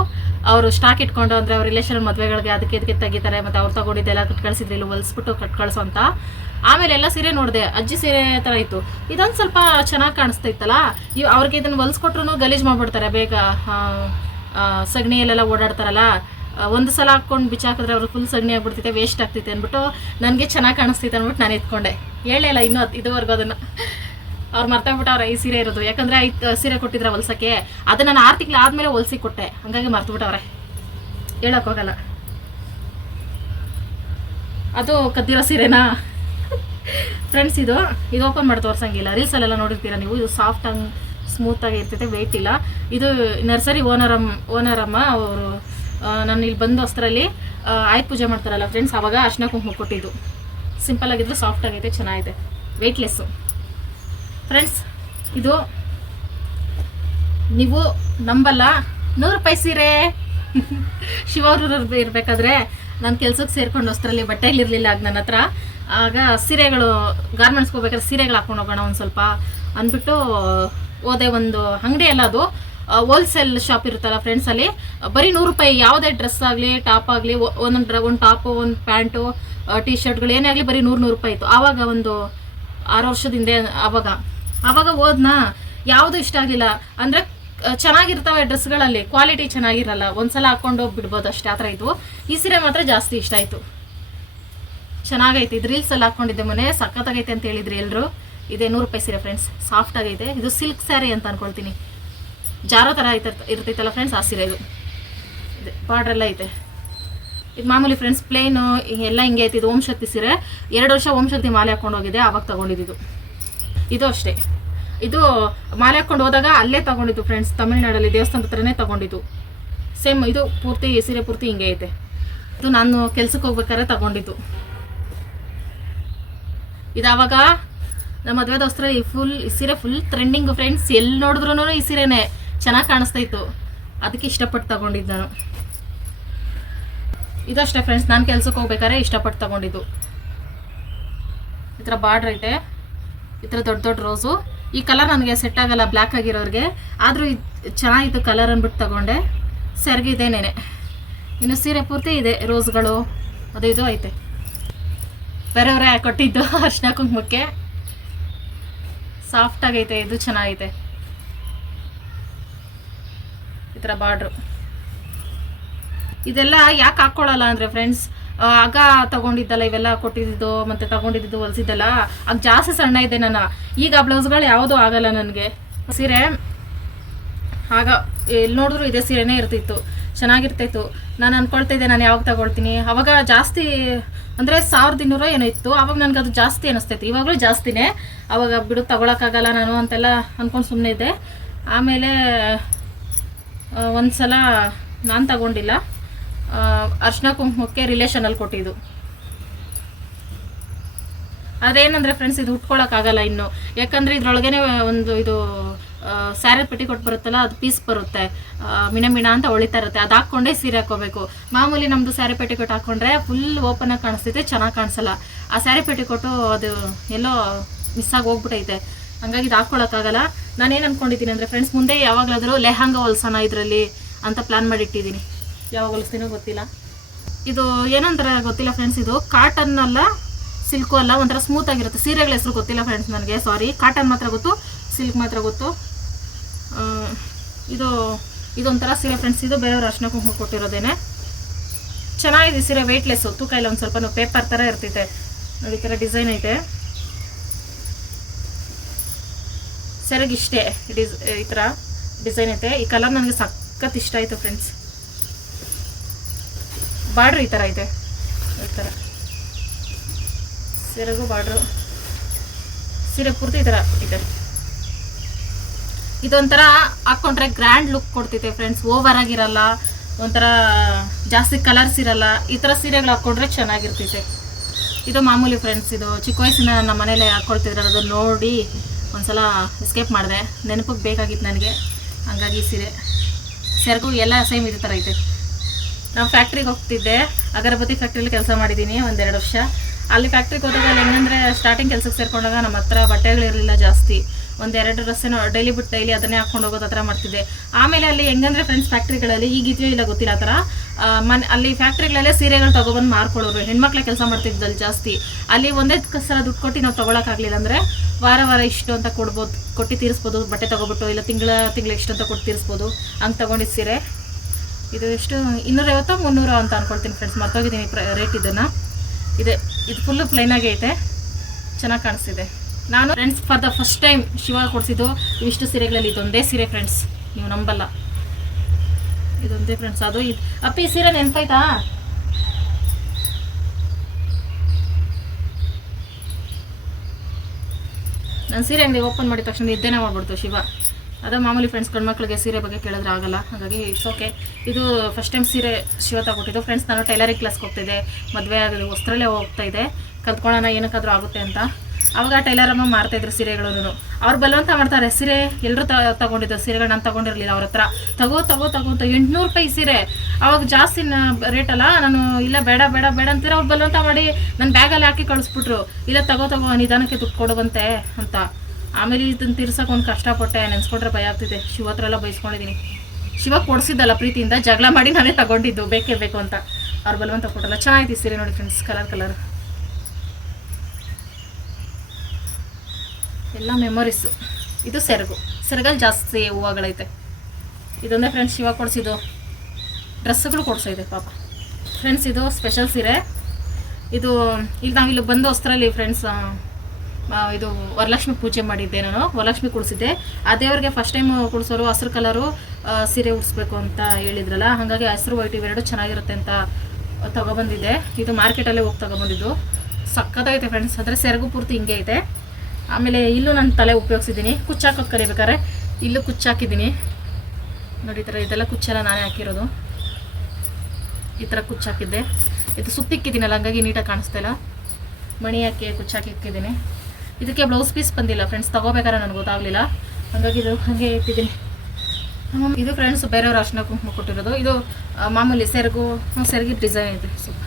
S1: ಅವರು ಸ್ಟಾಕ್ ಇಟ್ಕೊಂಡು, ಅಂದರೆ ಅವ್ರ ರಿಲೇಷನ್ ಮದುವೆಗಳಿಗೆ ಅದಕ್ಕೆ ಇದಕ್ಕೆ ತೆಗಿತಾರೆ, ಮತ್ತು ಅವ್ರು ತಗೊಂಡಿದ್ದೆಲ್ಲ ಕಟ್ ಕಳಿಸಿದ್ರು. ಇಲ್ಲಿ ಹೊಲಿಸ್ಬಿಟ್ಟು ಕಟ್ ಕಳಿಸೋ ಅಂತ. ಆಮೇಲೆ ಎಲ್ಲ ಸೀರೆ ನೋಡಿದೆ. ಅಜ್ಜಿ ಸೀರೆ ಥರ ಇತ್ತು. ಇದೊಂದು ಸ್ವಲ್ಪ ಚೆನ್ನಾಗಿ ಕಾಣಿಸ್ತಾ ಇತ್ತಲ್ಲ? ಇವ್ ಅವ್ರಿಗೆ ಇದನ್ನು ಹೊಲಿಸ್ಕೊಟ್ರು ಗಲೀಜು ಮಾಡಿಬಿಡ್ತಾರೆ ಬೇಗ. ಸಗಣಿಯಲ್ಲೆಲ್ಲ ಓಡಾಡ್ತಾರಲ್ಲ ಒಂದು ಸಲ ಹಾಕ್ಕೊಂಡು ಬಿಚ್ಚಾಕಿದ್ರೆ ಅವ್ರಿಗೆ ಫುಲ್ ಸಗಣಿ ಆಗ್ಬಿಡ್ತೈತೆ ವೇಸ್ಟ್ ಆಗ್ತೈತೆ ಅಂದ್ಬಿಟ್ಟು ನನಗೆ ಚೆನ್ನಾಗಿ ಕಾಣಿಸ್ತೈತೆ ಅಂದ್ಬಿಟ್ಟು ನಾನು ಎತ್ಕೊಂಡೆ. ಹೇಳಲಿಲ್ಲ ಇನ್ನೂ ಇದುವರೆಗೂ ಅದನ್ನು. ಅವ್ರು ಮರ್ತೋಗ್ಬಿಟ್ಟು ಅವ್ರ ಈ ಸೀರೆ ಇರೋದು. ಯಾಕಂದರೆ ಐದು ಸೀರೆ ಕೊಟ್ಟಿದ್ರೆ ಹೊಲ್ಸೋಕ್ಕೆ. ಅದನ್ನು ನಾನು ಆರು ತಿಂಗಳು ಆದಮೇಲೆ ಹೊಲ್ಸಿ ಕೊಟ್ಟೆ. ಹಂಗಾಗಿ ಮರ್ತುಬಿಟ್ಟವ್ರೆ ಹೇಳೋಕ್ಕೋಗಲ್ಲ ಅದು ಕದ್ದಿರೋ ಸೀರೆನಾ? ಫ್ರೆಂಡ್ಸ್ ಇದು. ಇದು ಓಪನ್ ಮಾಡಿ ತೋರ್ಸಂಗಿಲ್ಲ. ರೀಲ್ಸಲ್ಲೆಲ್ಲ ನೋಡಿರ್ತೀರ ನೀವು? ಇದು ಸಾಫ್ಟ್ ಆಗಿ ಸ್ಮೂತ್ ಆಗಿ ಇರ್ತೈತೆ ವೆಯ್ಟ್ ಇಲ್ಲ. ಇದು ನರ್ಸರಿ ಓನರ್ ಅಮ್ಮ ಓನರ್ ಅಮ್ಮ, ಅವರು ನಾನು ಇಲ್ಲಿ ಬಂದು ಅಸ್ತ್ರಲ್ಲಿ ಆಯ್ತು ಪೂಜೆ ಮಾಡ್ತಾರಲ್ಲ ಫ್ರೆಂಡ್ಸ್ ಆವಾಗ ಅರ್ಶಿನ ಕುಂಕುಮ ಕೊಟ್ಟಿದ್ದು. ಸಿಂಪಲ್ ಆಗಿದ್ರೆ ಸಾಫ್ಟ್ ಆಗೈತೆ, ಚೆನ್ನಾಗೈತೆ. ವೆಯ್ಟ್ಲೆಸ್ಸು ಫ್ರೆಂಡ್ಸ್ ಇದು ನೀವು ನಂಬಲ್ಲ. ನೂರು ರೂಪಾಯಿ ಸೀರೆ. ಶಿವರು ಇರಬೇಕಾದ್ರೆ ನಾನು ಕೆಲ್ಸಕ್ಕೆ ಸೇರ್ಕೊಂಡು ಅಷ್ಟರಲ್ಲಿ ಬಟ್ಟೆಗಳಿರಲಿಲ್ಲ ಆಗ ನನ್ನ ಹತ್ರ. ಆಗ ಸೀರೆಗಳು ಗಾರ್ಮೆಂಟ್ಸ್ಗೆ ಹೋಗ್ಬೇಕಾದ್ರೆ ಸೀರೆಗಳು ಹಾಕೊಂಡು ಹೋಗೋಣ ಒಂದು ಸ್ವಲ್ಪ ಅಂದ್ಬಿಟ್ಟು ಹೋದೆ ಒಂದು ಅಂಗಡಿ ಅಲ್ಲ ಅದು. ಹೋಲ್ಸೇಲ್ ಶಾಪ್ ಇರುತ್ತಲ್ಲ ಫ್ರೆಂಡ್ಸಲ್ಲಿ ಬರೀ ನೂರು ರೂಪಾಯಿ ಯಾವುದೇ ಡ್ರೆಸ್ ಆಗಲಿ ಟಾಪ್ ಆಗಲಿ ಒಂದೊಂದು ಡ್ರ, ಒಂದು ಟಾಪು ಒಂದು ಪ್ಯಾಂಟು ಟಿ ಶರ್ಟ್ಗಳು ಏನೇ ಆಗಲಿ ಬರೀ ನೂರು ನೂರು ರೂಪಾಯಿ ಇತ್ತು. ಆವಾಗ ಒಂದು ಆರು ವರ್ಷದ ಹಿಂದೆ ಆವಾಗ. ಆವಾಗ ಹೋದ್ನಾ ಯಾವುದು ಇಷ್ಟ ಆಗಿಲ್ಲ. ಅಂದರೆ ಚೆನ್ನಾಗಿರ್ತವೆ ಡ್ರೆಸ್ಗಳಲ್ಲಿ ಕ್ವಾಲಿಟಿ ಚೆನ್ನಾಗಿರಲ್ಲ. ಒಂದ್ಸಲ ಹಾಕೊಂಡು ಹೋಗ್ಬಿಡ್ಬೋದು ಅಷ್ಟೇ, ಆ ಥರ ಇದ್ವು ಈ ಸೀರೆ ಮಾತ್ರ ಜಾಸ್ತಿ ಇಷ್ಟ ಆಯಿತು. ಚೆನ್ನಾಗೈತೆ ಇದು ರೀಲ್ಸಲ್ಲಿ ಹಾಕ್ಕೊಂಡಿದ್ದೆ ಮೊನ್ನೆ. ಸಖತ್ತಾಗೈತೆ ಅಂತ ಹೇಳಿದ್ರಿ ಎಲ್ಲರೂ ಇದೆ, ನೂರು ರೂಪಾಯಿ ಸೀರೆ ಫ್ರೆಂಡ್ಸ್ ಸಾಫ್ಟ್ ಆಗೈತೆ ಇದು. ಸಿಲ್ಕ್ ಸ್ಯಾರಿ ಅಂತ ಅನ್ಕೊಳ್ತೀನಿ. ಜಾರೋ ಥರ ಐತೆ ಇರ್ತೈತಲ್ಲ ಫ್ರೆಂಡ್ಸ್ ಆ ಸೀರೆ ಇದು. ಇದೆ ಬಾರ್ಡ್ರ್ ಎಲ್ಲ ಐತೆ ಇದು ಮಾಮೂಲಿ ಫ್ರೆಂಡ್ಸ್ ಪ್ಲೇನು ಎಲ್ಲ ಹಿಂಗೆ ಐತೆ. ಇದು ಓಂ ಶಕ್ತಿ ಸೀರೆ. ಎರಡು ವರ್ಷ ಓಂ ಶಕ್ತಿ ಮಾಲೆ ಹಾಕೊಂಡು ಹೋಗಿದೆ. ಆವಾಗ ತೊಗೊಂಡಿದ್ದು ಇದು. ಅಷ್ಟೇ. ಇದು ಮಾಲೆ ಹಾಕೊಂಡು ಹೋದಾಗ ಅಲ್ಲೇ ತೊಗೊಂಡಿದ್ದು ಫ್ರೆಂಡ್ಸ್ ತಮಿಳ್ನಾಡಲ್ಲಿ ದೇವಸ್ಥಾನದ ಹತ್ರನೇ ತೊಗೊಂಡಿದ್ದು. ಸೇಮ್ ಇದು ಪೂರ್ತಿ, ಸೀರೆ ಪೂರ್ತಿ ಹಿಂಗೆ ಐತೆ. ಇದು ನಾನು ಕೆಲ್ಸಕ್ಕೆ ಹೋಗ್ಬೇಕಾದ್ರೆ ತಗೊಂಡಿದ್ದು. ಇದು ಆವಾಗ ನಮ್ಮ ಮದುವೆ ಈ ಫುಲ್ ಈ ಸೀರೆ ಫುಲ್ ಟ್ರೆಂಡಿಂಗ್ ಫ್ರೆಂಡ್ಸ್ ಎಲ್ಲಿ ನೋಡಿದ್ರು ಈ ಸೀರೆನೇ ಚೆನ್ನಾಗಿ ಕಾಣಿಸ್ತಾ ಇತ್ತು ಅದಕ್ಕೆ ಇಷ್ಟಪಟ್ಟು ತಗೊಂಡಿದ್ದು ನಾನು. ಇದಷ್ಟೇ ಫ್ರೆಂಡ್ಸ್ ನಾನು ಕೆಲ್ಸಕ್ಕೆ ಹೋಗ್ಬೇಕಾದ್ರೆ ಇಷ್ಟಪಟ್ಟು ತಗೊಂಡಿದ್ದು. ಈ ಥರ ಬಾರ್ಡ್ರ್ ಐತೆ. ಈ ಥರ ದೊಡ್ಡ ದೊಡ್ಡ ರೋಸು ಈ ಕಲರ್ ನನಗೆ ಸೆಟ್ ಆಗಲ್ಲ ಬ್ಲ್ಯಾಕ್ ಆಗಿರೋರಿಗೆ. ಆದರೂ ಇದು ಚೆನ್ನಾಗಿತ್ತು ಕಲರ್ ಅಂದ್ಬಿಟ್ಟು ತಗೊಂಡೆ. ಸರಿಗಿದೆ ಇದೇನೇನೆ ಇನ್ನು ಸೀರೆ ಪೂರ್ತಿ ಇದೆ ರೋಸ್ಗಳು ಅದು ಇದು ಐತೆ. ಬೇರೆಯವರೇ ಕೊಟ್ಟಿದ್ದು ಅರ್ಶಿನ ಕುಂಕುಮಕ್ಕೆ. ಸಾಫ್ಟ್ ಆಗೈತೆ, ಇದು ಚೆನ್ನಾಗೈತೆ. ಈ ಥರ ಬಾರ್ಡ್ರು. ಇದೆಲ್ಲ ಯಾಕೆ ಹಾಕ್ಕೊಳ್ಳಲ್ಲ ಅಂದರೆ ಫ್ರೆಂಡ್ಸ್ ಆಗ ತಗೊಂಡಿದ್ದಲ್ಲ, ಇವೆಲ್ಲ ಕೊಟ್ಟಿದ್ದು, ಮತ್ತೆ ತಗೊಂಡಿದ್ದು ಹೊಲಿಸಿದ್ದಲ್ಲ, ಆಗ ಜಾಸ್ತಿ ಸಣ್ಣ ಇದೆ ನನ್ನ. ಈಗ ಬ್ಲೌಸ್ಗಳು ಯಾವುದೂ ಆಗಲ್ಲ ನನಗೆ. ಸೀರೆ, ಆಗ ಎಲ್ಲಿ ನೋಡಿದ್ರು ಇದೇ ಸೀರೆನೇ ಇರ್ತಿತ್ತು. ಚೆನ್ನಾಗಿರ್ತಾಯಿತ್ತು ನಾನು ಅನ್ಕೊಳ್ತಿದ್ದೆ ನಾನು ಯಾವಾಗ ತಗೊಳ್ತೀನಿ. ಅವಾಗ ಜಾಸ್ತಿ ಅಂದರೆ ಸಾವಿರದ ಇನ್ನೂರು ಏನೋ ಇತ್ತು. ಅವಾಗ ನನಗೆ ಅದು ಜಾಸ್ತಿ ಅನಿಸ್ತೈತಿ. ಇವಾಗಲೂ ಜಾಸ್ತಿನೇ. ಅವಾಗ ಬಿಡು, ತಗೊಳಕ್ಕಾಗಲ್ಲ ನಾನು ಅಂತೆಲ್ಲ ಅಂದ್ಕೊಂಡು ಸುಮ್ಮನೆ ಇದ್ದೆ. ಆಮೇಲೆ ಒಂದು ಸಲ ನಾನು ತಗೊಂಡಿಲ್ಲ. ಅರ್ಶಿನ ಕುಂಕುಮಕ್ಕೆ ರಿಲೇಷನಲ್ಲಿ ಕೊಟ್ಟಿದ್ದು. ಆದರೆ ಏನಂದರೆ ಫ್ರೆಂಡ್ಸ್ ಇದು ಉಟ್ಕೊಳಕ್ಕಾಗಲ್ಲ ಇನ್ನು. ಯಾಕಂದರೆ ಇದ್ರೊಳಗೇನೆ ಒಂದು ಇದು ಸ್ಯಾರಿ ಪೆಟ್ಟಿಕೊಟ್ಟು ಬರುತ್ತಲ್ಲ, ಅದು ಪೀಸ್ ಬರುತ್ತೆ. ಮಿಣ ಮಿಣ ಅಂತ ಹೊಳಿತಾ ಇರುತ್ತೆ. ಅದು ಹಾಕ್ಕೊಂಡೇ ಸೀರೆ ಹಾಕೋಬೇಕು ಮಾಮೂಲಿ ನಮ್ಮದು ಸ್ಯಾರಿ ಪೆಟ್ಟಿಕೊಟ್ಟು ಹಾಕ್ಕೊಂಡ್ರೆ ಫುಲ್ ಓಪನ್ ಆಗಿ ಕಾಣಿಸ್ತೈತೆ ಚೆನ್ನಾಗಿ ಕಾಣಿಸಲ್ಲ. ಆ ಸ್ಯಾರಿ ಪೆಟ್ಟಿಕೊಟ್ಟು ಅದು ಎಲ್ಲೋ ಮಿಸ್ ಆಗಿ ಹೋಗ್ಬಿಟ್ಟೈತೆ ಹಂಗಾಗಿ ಇದು ಹಾಕ್ಕೊಳಕ್ಕಾಗಲ್ಲ. ನಾನೇನು ಅನ್ಕೊಂಡಿದ್ದೀನಿ ಅಂದರೆ ಫ್ರೆಂಡ್ಸ್ ಮುಂದೆ ಯಾವಾಗಲಾದರೂ ಲೆಹಂಗ ಹೊಲ್ಸೋಣ ಇದರಲ್ಲಿ ಅಂತ ಪ್ಲ್ಯಾನ್ ಮಾಡಿಟ್ಟಿದ್ದೀನಿ. ಯಾವಾಗ ಹೊಲಿಸ್ತೀನೋ ಗೊತ್ತಿಲ್ಲ. ಇದು ಏನಂತಾರೆ ಗೊತ್ತಿಲ್ಲ ಫ್ರೆಂಡ್ಸ್ ಇದು ಕಾಟನ್ ಅಲ್ಲ ಸಿಲ್ಕು ಅಲ್ಲ, ಒಂಥರ ಸ್ಮೂತ್ ಆಗಿರುತ್ತೆ. ಸೀರೆಗಳ ಹೆಸರು ಗೊತ್ತಿಲ್ಲ ಫ್ರೆಂಡ್ಸ್ ನನಗೆ ಸಾರಿ ಕಾಟನ್ ಮಾತ್ರ ಗೊತ್ತು ಸಿಲ್ಕ್ ಮಾತ್ರ ಗೊತ್ತು. ಇದು ಇದೊಂಥರ ಸೀರೆ ಫ್ರೆಂಡ್ಸ್ ಇದು ಬೇರೆಯವ್ರ ಅರ್ಶಿನ ಕುಂಕುಮ ಕೊಟ್ಟಿರೋದೇನೆ. ಚೆನ್ನಾಗಿದೆ ಸೀರೆ ವೆಯ್ಟ್ಲೆಸ್ಸು ತೂಕ ಇಲ್ಲ ಒಂದು ಸ್ವಲ್ಪ ಪೇಪರ್ ಥರ ಇರ್ತೈತೆ. ನೋಡಿ, ಈ ಥರ ಡಿಸೈನ್ ಐತೆ. ಸರಿಗೆ ಇಷ್ಟೇ ಡಿಸ್ ಈ ಥರ ಡಿಸೈನ್ ಐತೆ. ಈ ಕಲರ್ ನನಗೆ ಸಖತ್ ಇಷ್ಟ ಆಯಿತು ಫ್ರೆಂಡ್ಸ್ ಬಾರ್ಡ್ರ್ ಈ ಥರ ಐತೆ. ಈ ಥರ ಸೀರೆಗೂ, ಬಾರ್ಡ್ರು. ಸೀರೆ ಪೂರ್ತಿ ಈ ಥರ ಇದೆ. ಇದೊಂಥರ ಹಾಕ್ಕೊಂಡ್ರೆ ಗ್ರ್ಯಾಂಡ್ ಲುಕ್ ಕೊಡ್ತೈತೆ ಫ್ರೆಂಡ್ಸ್ ಓವರ್ ಆಗಿರಲ್ಲ, ಒಂಥರ ಜಾಸ್ತಿ ಕಲರ್ಸ್ ಇರಲ್ಲ, ಈ ಥರ ಸೀರೆಗಳು ಹಾಕ್ಕೊಂಡ್ರೆ ಚೆನ್ನಾಗಿರ್ತೈತೆ. ಇದು ಮಾಮೂಲಿ ಫ್ರೆಂಡ್ಸ್ ಇದು ಚಿಕ್ಕ ವಯಸ್ಸಿನ ನಮ್ಮ ಮನೇಲೆ ಹಾಕ್ಕೊಳ್ತಿದ್ರೆ ಅದನ್ನು ನೋಡಿ ಒಂದ್ಸಲ ಎಸ್ಕೇಪ್ ಮಾಡಿದೆ. ನೆನಪಿಗೆ ಬೇಕಾಗಿತ್ತು ನನಗೆ. ಹಂಗಾಗಿ ಸೀರೆ. ಸೆರಗು ಎಲ್ಲ ಸೇಮ್ ಇದೇ ಥರ ಐತೆ. ನಾವು ಫ್ಯಾಕ್ಟ್ರಿಗೆ ಹೋಗ್ತಿದ್ದೆ. ಅಗರಬತ್ತಿ ಫ್ಯಾಕ್ಟ್ರಿಲಿ ಕೆಲಸ ಮಾಡಿದ್ದೀನಿ ಒಂದೆರಡು ವರ್ಷ. ಅಲ್ಲಿ ಫ್ಯಾಕ್ಟ್ರಿಗೆ ಹೋದಾಗ ಅಲ್ಲಿ ಹೆಂಗಂದರೆ ಸ್ಟಾರ್ಟಿಂಗ್ ಕೆಲಸಕ್ಕೆ ಸೇರಿಕೊಂಡಾಗ ನಮ್ಮ ಹತ್ರ ಬಟ್ಟೆಗಳಿರಲಿಲ್ಲ ಜಾಸ್ತಿ. ಒಂದೆರಡು ಡ್ರೆಸ್ಸೇನೋ ಡೈಲಿ ಬಿಟ್ಟು ಡೈಲಿ ಅದನ್ನೇ ಹಾಕೊಂಡು ಹೋಗೋದು ಆ ಥರ ಮಾಡ್ತಿದ್ದೆ. ಆಮೇಲೆ ಅಲ್ಲಿ ಹೆಂಗಂದ್ರೆ ಫ್ರೆಂಡ್ಸ್ ಫ್ಯಾಕ್ಟ್ರಿಗಳಲ್ಲಿ ಈಗಿದೆಯೋ ಇಲ್ಲ ಗೊತ್ತಿಲ್ಲ ಆ ಥರ ಮನೆ, ಅಲ್ಲಿ ಫ್ಯಾಕ್ಟ್ರಿಗಳಲ್ಲೇ ಸೀರೆಗಳು ತೊಗೊಬಂದು ಮಾರ್ಕೊಳ್ಳೋರು. ಹೆಣ್ಮಕ್ಳೆ ಕೆಲಸ ಮಾಡ್ತಿದ್ದಲ್ಲಿ ಜಾಸ್ತಿ. ಅಲ್ಲಿ ಒಂದೇ ಸಲ ದುಡ್ಡು ಕೊಟ್ಟು ನಾವು ತೊಗೊಳಕ್ಕಾಗಲಿಲ್ಲ ಅಂದರೆ ವಾರ ವಾರ ಇಷ್ಟು ಅಂತ ಕೊಡ್ಬೋದು, ಕೊಟ್ಟು ತೀರಿಸ್ಬೋದು, ಬಟ್ಟೆ ತೊಗೊಬಿಟ್ಟು ಇಲ್ಲ ತಿಂಗಳ ತಿಂಗಳ ಇಷ್ಟು ಅಂತ ಕೊಟ್ಟು ತೀರಿಸ್ಬೋದು. ಹಂಗೆ ತೊಗೊಂಡಿದ್ದು ಸೀರೆ. ಇದು ಎಷ್ಟು, ಇನ್ನೂರೈವತ್ತು, ಮುನ್ನೂರು ಅಂತ ಅಂದ್ಕೊಳ್ತೀನಿ ಫ್ರೆಂಡ್ಸ್ ಮರ್ತೋಗಿದ್ದೀನಿ ಪ್ರ ರೇಟ್ ಇದನ್ನು. ಇದೆ, ಇದು ಫುಲ್ಲು ಪ್ಲೈನಾಗೈತೆ ಚೆನ್ನಾಗಿ ಕಾಣಿಸ್ತಿದೆ. ನಾನು friends for the first time Shiva ಕೊಡಿಸಿದ್ದು ಇವಿಷ್ಟು ಸೀರೆಗಳಲ್ಲಿ ಇದೊಂದೇ ಸೀರೆ ಫ್ರೆಂಡ್ಸ್ ನೀವು ನಂಬಲ್ಲ. ಇದೊಂದೇ ಫ್ರೆಂಡ್ಸ್ ಅದು. ಇದು ಅಪ್ಪಿ, ಈ ಸೀರೆ ನೆನಪಾಯ್ತಾ? ನಾನು ಸೀರೆ ಅಂಗಡಿ ಓಪನ್ ಮಾಡಿದ ತಕ್ಷಣ ಇದ್ದೇನೆ ಮಾಡ್ಬಿಡ್ತು ಶಿವ. ಅದೇ ಮಾಮೂಲಿ ಫ್ರೆಂಡ್ಸ್ ಗಂಡ್ಮಕ್ಳಿಗೆ ಸೀರೆ ಬಗ್ಗೆ ಕೇಳಿದ್ರೆ ಆಗಲ್ಲ. ಹಾಗಾಗಿ ಇಟ್ಸ್ ಓಕೆ ಇದು ಫಸ್ಟ್ ಟೈಮ್ ಸೀರೆ ಶಿವ ತಗೊಟ್ಟಿದ್ದು. ಫ್ರೆಂಡ್ಸ್ ನಾನು ಟೈಲರಿಂಗ್ ಕ್ಲಾಸ್ಗೆ ಹೋಗ್ತಿದ್ದೆ. ಮದುವೆ ಆಗೋದು ವಸ್ತ್ರಲ್ಲೇ ಹೋಗ್ತಾ ಇದೆ ಕಲ್ತ್ಕೊಳ್ಳೋಣ ಏನಕ್ಕಾದ್ರೂ ಆಗುತ್ತೆ ಅಂತ. ಅವಾಗ ಟೈಲರಮ್ಮ ಮಾರ್ತಾಯಿದ್ರು ಸೀರೆಗಳನ್ನು ಅವ್ರು ಬಲವಂತ ಮಾಡ್ತಾರೆ, ಸೀರೆ ಎಲ್ಲರೂ ತಗೊಂಡಿದ್ದು, ಸೀರೆಗಳು ನಾನು ತಗೊಂಡಿರಲಿಲ್ಲ ಅವ್ರ ಹತ್ರ. ತಗೋ ತಗೋ ತಗೋ ಅಂತ ಎಂಟುನೂರು ರೂಪಾಯಿ ಸೀರೆ. ಅವಾಗ ಜಾಸ್ತಿ ರೇಟ್ ಅಲ್ಲ, ನಾನು ಇಲ್ಲ, ಬೇಡ ಬೇಡ ಬೇಡ ಅಂತೀರ ಅವ್ರು ಬಲವಂತ ಮಾಡಿ ನನ್ನ ಬ್ಯಾಗಲ್ಲಿ ಹಾಕಿ ಕಳಿಸ್ಬಿಟ್ರು. ಇಲ್ಲ, ತಗೋ ತಗೋ, ನಿಧಾನಕ್ಕೆ ದುಡ್ಡು ಕೊಡುವಂತೆ ಅಂತ. ಆಮೇಲೆ ಇದನ್ನು ತೀರ್ಸೋಕೆ ಒಂದು ಕಷ್ಟಪಟ್ಟೆ, ನೆನ್ಸ್ಕೊಂಡ್ರೆ ಭಯ ಆಗ್ತಿದೆ. ಶಿವ ಹತ್ರ ಎಲ್ಲ ಬೈಸ್ಕೊಂಡಿದ್ದೀನಿ ಶಿವ ಕೊಡಿಸಿದ್ದಲ್ಲ ಪ್ರೀತಿಯಿಂದ ಜಗಳ ಮಾಡಿ ನಾನೇ ತಗೊಂಡಿದ್ದು, ಬೇಕೇ ಬೇಕು ಅಂತ. ಅವ್ರು ಬಲವಂತ ಕೊಟ್ಟಲ್ಲ ಚೆನ್ನಾಗಿತ್ತು ಸೀರೆ ನೋಡಿ ಫ್ರೆಂಡ್ಸ್ ಕಲರ್ ಕಲರ್ ಎಲ್ಲ ಮೆಮೊರೀಸು ಇದು ಸೆರಗು. ಸೆರಗಲ್ಲಿ ಜಾಸ್ತಿ ಹೂವುಗಳೈತೆ. ಇದೊಂದೇ ಫ್ರೆಂಡ್ಸ್ ಶಿವ ಕೊಡಿಸಿದ್ದು. ಡ್ರೆಸ್ಸುಗಳು ಇದೆ ಪಾಪ. ಫ್ರೆಂಡ್ಸ್ ಇದು ಸ್ಪೆಷಲ್ ಸೀರೆ. ಇದು ಈಗ ನಾವಿಲ್ಲಿ ಬಂದು ಹೊಸ್ತ್ರಲ್ಲಿ ಫ್ರೆಂಡ್ಸ್ ಇದು ವರಲಕ್ಷ್ಮಿ ಪೂಜೆ ಮಾಡಿದ್ದೆ ನಾನು. ವರಲಕ್ಷ್ಮಿ ಕುಡಿಸಿದ್ದೆ. ದೇವರಿಗೆ ಫಸ್ಟ್ ಟೈಮ್ ಕುಡಿಸೋರು ಹಸಿರು ಕಲರು ಸೀರೆ ಉಡಿಸ್ಬೇಕು ಅಂತ ಹೇಳಿದ್ರಲ್ಲ. ಹಾಗಾಗಿ ಹಸಿರು ವೈಟ್ ಇವೆರಡು ಚೆನ್ನಾಗಿರುತ್ತೆ ಅಂತ ತಗೊಬಂದಿದ್ದೆ. ಇದು ಮಾರ್ಕೆಟಲ್ಲೇ ಹೋಗಿ ತಗೊಬಂದಿದ್ದು. ಸಕ್ಕತ್ತಾಗೈತೆ ಫ್ರೆಂಡ್ಸ್ ಅಂದರೆ ಸೆರಗು ಪೂರ್ತಿ ಹಿಂಗೆ ಐತೆ. ಆಮೇಲೆ ಇಲ್ಲೂ ನಾನು ತಲೆ ಉಪಯೋಗಿಸಿದ್ದೀನಿ. ಕುಚ್ಚಾಕೋದು ಕಲಿಬೇಕಾದ್ರೆ ಇಲ್ಲೂ ಕುಚ್ಚಾಕಿದ್ದೀನಿ. ನೋಡಿ, ಈ ಥರ ಇದೆಲ್ಲ ಕುಚ್ಚೆಲ್ಲ ನಾನೇ ಹಾಕಿರೋದು. ಈ ಥರ ಕುಚ್ಚಾಕಿದ್ದೆ. ಇದು ಸುತ್ತಿಕ್ಕಿದ್ದೀನಲ್ಲ, ಹಂಗಾಗಿ ನೀಟಾಗಿ ಕಾಣಿಸ್ತಾ ಇಲ್ಲ. ಮಣಿ ಹಾಕಿ, ಕುಚ್ಚಾಕಿ ಇಕ್ಕಿದ್ದೀನಿ. ಇದಕ್ಕೆ ಬ್ಲೌಸ್ ಪೀಸ್ ಬಂದಿಲ್ಲ ಫ್ರೆಂಡ್ಸ್ ತಗೋಬೇಕಾದ್ರೆ ನನಗೆ ಗೊತ್ತಾಗಲಿಲ್ಲ. ಹಾಗಾಗಿ ಇದು ಹಾಗೆ ಇಟ್ಟಿದ್ದೀನಿ. ಇದು ಫ್ರೆಂಡ್ಸ್ ಬೇರೆಯವ್ರ ಅರ್ಶನ ಕುಂಕುಮ ಕೊಟ್ಟಿರೋದು. ಇದು ಮಾಮೂಲಿ ಸೆರಗು ಸೆರಗಿ ಡಿಸೈನ್ ಇದೆ. ಸ್ವಲ್ಪ.